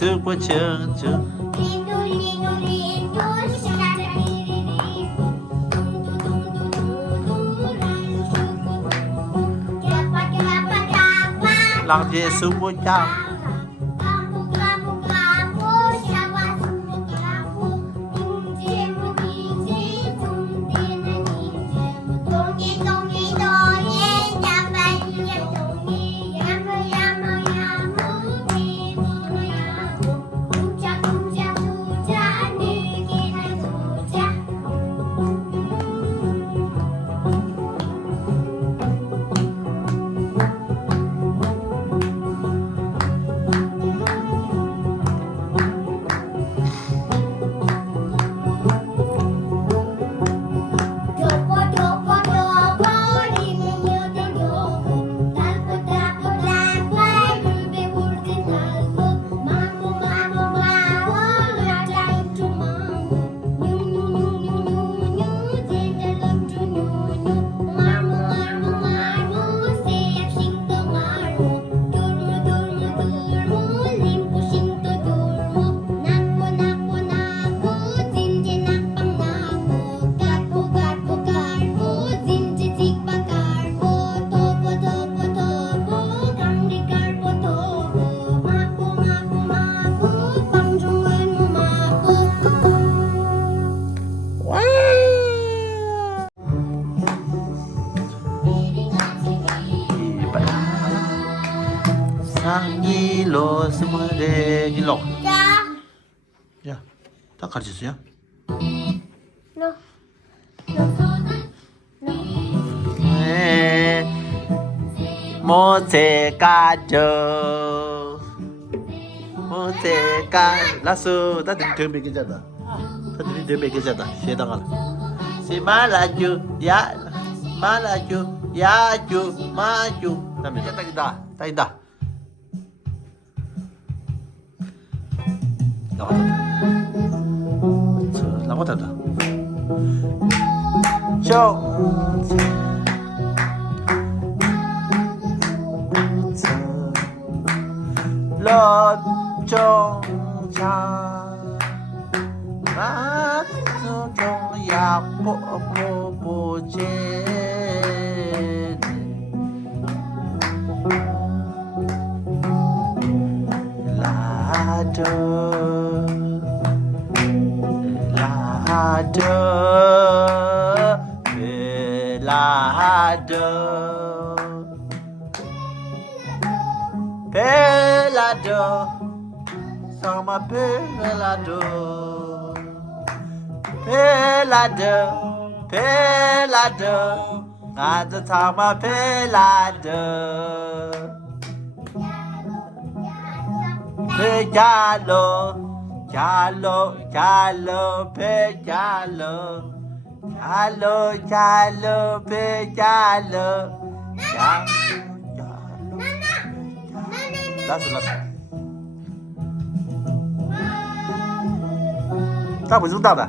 super chung chung. Lòng gì super chung. 상일로 스물네 일로. 자, 다 가르쳤어요? 네. 모세가죠. 모세가 라수 다 들으면 괜찮다. 다 들으면 괜찮다. 시에다가 시 말아주 야 말아주 야주 마주. 다음에 딱이다 딱이다. 나왔다. 러종자 마수종약 보보제 라저 Pelado sama pelado ada sama pelado Pejalo Jalo pejalo Jalo pejalo Last.大不中大的。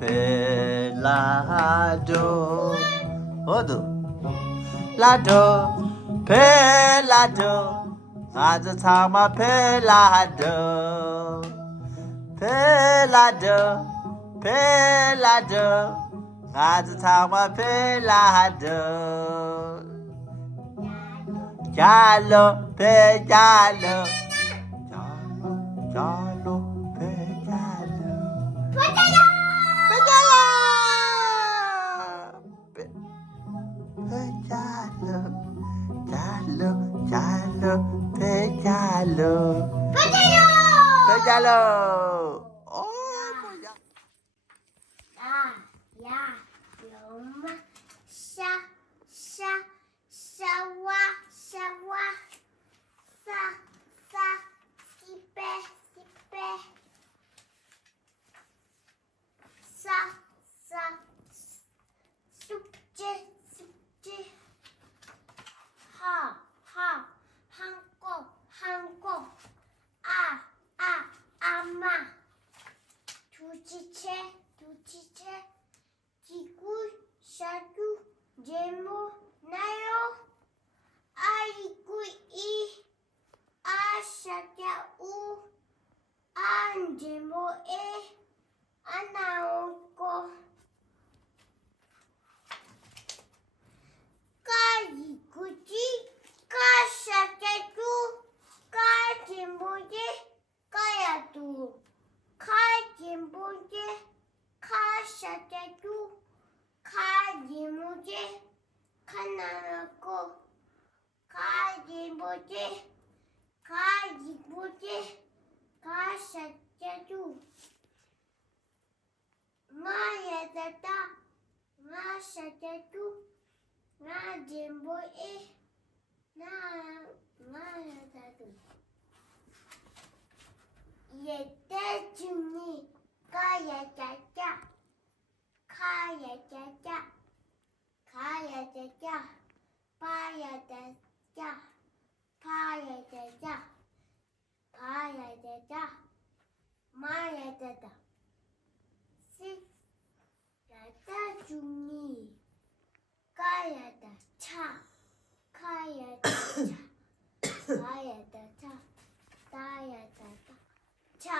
Pelado 어두 Pelado 아주 참아 Pelado 아주 참아 Pelado Jalo pejalo Jalo pejalo Pejalo Oh 뭐야 야 엄마 샤와 샤와 샤 제모에 안 나오고 까이구지 까샤자주 까진보지 까야두 까진보지 까샤자주 까진보지 까나나고 까진보지 까진보지 까샤자주 마야다다 마샤자주 나 진보에 나야다도 예대중이 가야자자 가야자자 가야자자 바야자자 바야자자 바야자자 마야자다 야다중이 가야다 차 가야다 차 가야다 차 가야다 차 가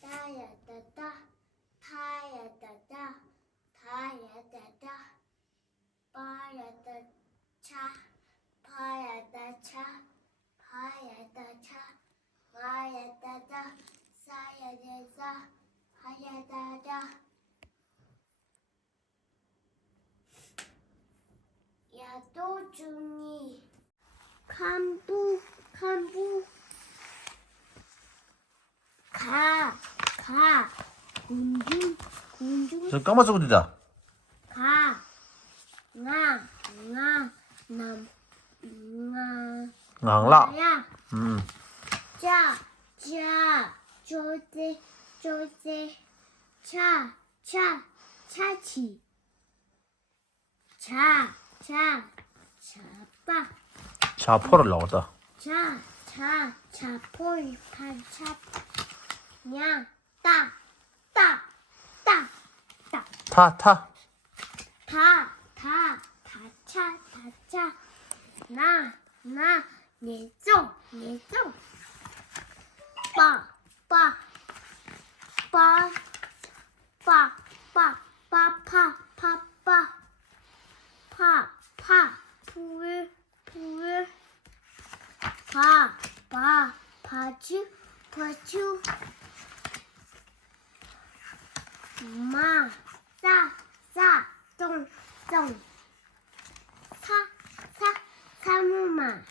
다야다다 타야다다 타야다다 바야다 차 바야다 차 바야다 차 마야다다 사야다다 하야다다 야도중이 간부 가 군중 저 까마쓰고 되자. 남 낭라. 야 음. 조세 차치 차빠 자포를 나왔다. 차포이 판차 냐 타. 다차 내종 파주 똥 사무마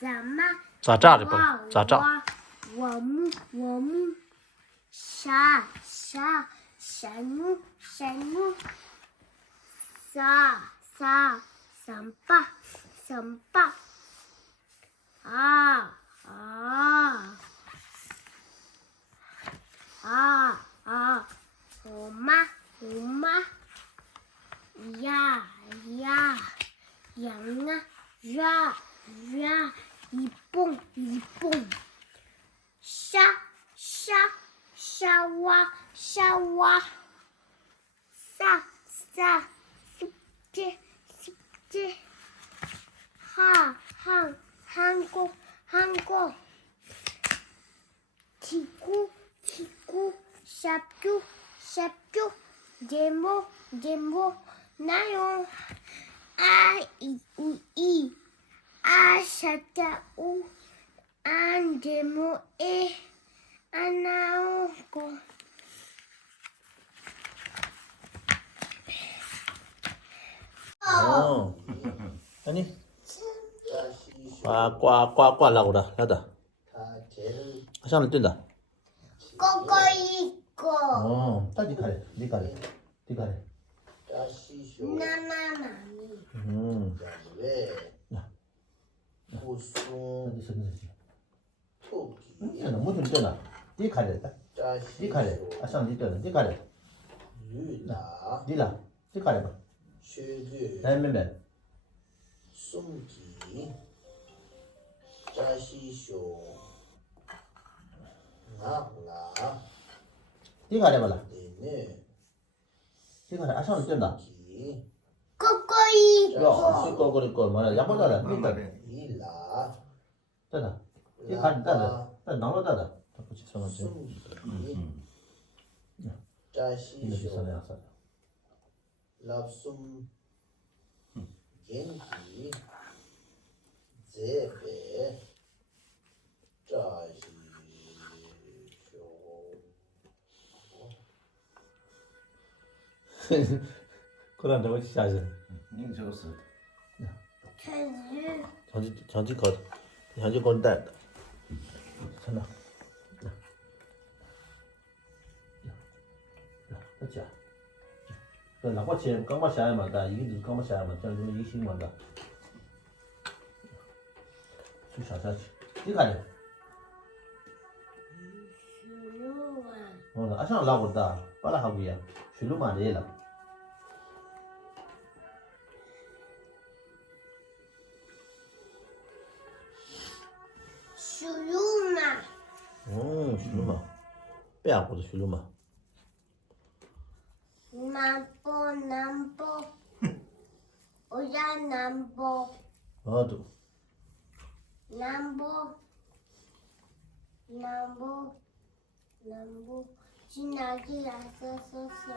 자마 자자를 봐. 자자. 워무 샤누 삼빠 엄마 야 양아 이뽕 샤와 숙제 한국 기구 샵주 제모 나요 아이우이 아샤자우 안 제모에 안 나오고 아니. 꽉 라고라. 하다. 시간을 뛴다. 꼬꼬 있고 따지 가래. 니 가래. 나나나니 무슨 뛰나? 니 가래다. 니 가래. 시간 니 뛰나? 니 가래. 니라. 니 가래 봐. 라면면. 숨기 자시쇼 나나 니 가래 봐라. 네네 니 가래. 시간 뛴다. 기 꼬꼬 있고. 꼬꼬리꼬 뭐라 양보다라. 이라 따다. 이 간 따다. 따 나오다다. 같이 써가지. 숨기 이거 짜시쇼 비싸네 아싸. 랍숨 겐기 제베 짜시쇼 그런 저거 시작이. 니 적었어. 전지 거. 전지 건데. 전화. 그렇지. 그 나고 钱 刚把下来嘛的，一个就是刚把下来嘛，这样就一星嘛的。去下下去，你看的。 어, 아시나 라고다. 빨라 하고야. 줄로만 해라. 수루마. 줄로만. 빼앗고도 줄로만. 남보. 오야 남보. 어도. 남보. 지나기 왔었어.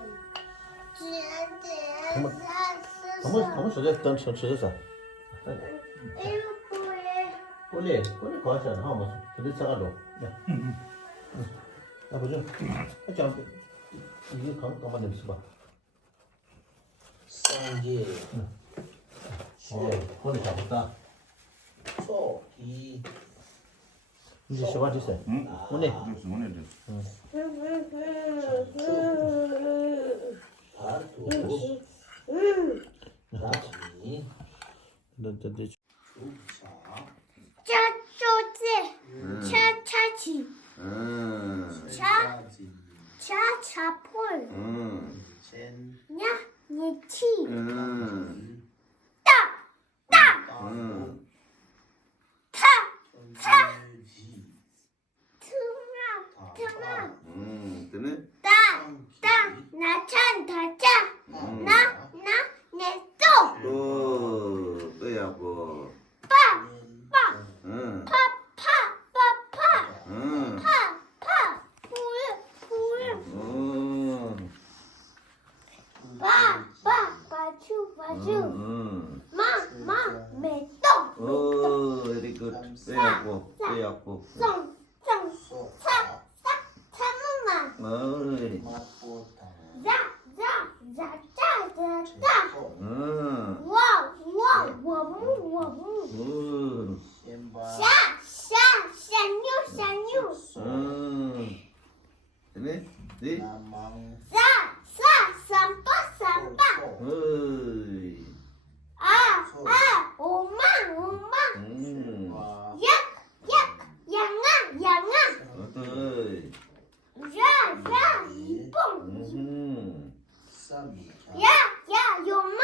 너무 저게 던 저저사. 일부에 꼬리 거하잖아. 뭐 그들 차가로. 야. 나 보죠. 하지 않고. 이게 가만 좀 있어 봐. 상계 꼬리 잡았다. 소기 이제 시간 됐어요. 오늘. 됐어, 오늘 바도 나기 너 주사 짜조지 차차치 차지 차차폴 첸 냐 니치 천지 트마 되네? 나찬 다짜 나내또 빼야고. 응. 파파파파 응. 풀 바주 응. 마 메또 very good. 빼야고. 소사 차무마 very. 맛보다 자자자자자 응. 와무 셴바 샤뉴 응. 되네? 네? 나망 삼바 어이. 오마 응. 와 양아 어이. 야 이뽕 응. 쌈이 야 요마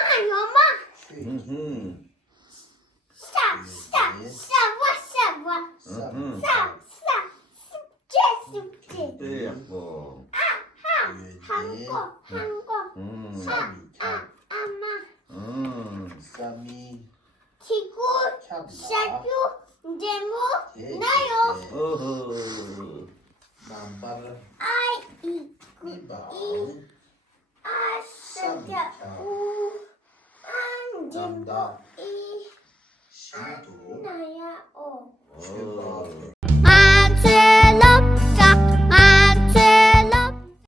응. 샤와 응. 숙제 빼야고. 한거 응. 아마 응. 쌈이 티구 캬블라 샤주 데모 나요 어허. 남발 이 미바 아싸자 우 안데모 이 시도 나야 오 쉐바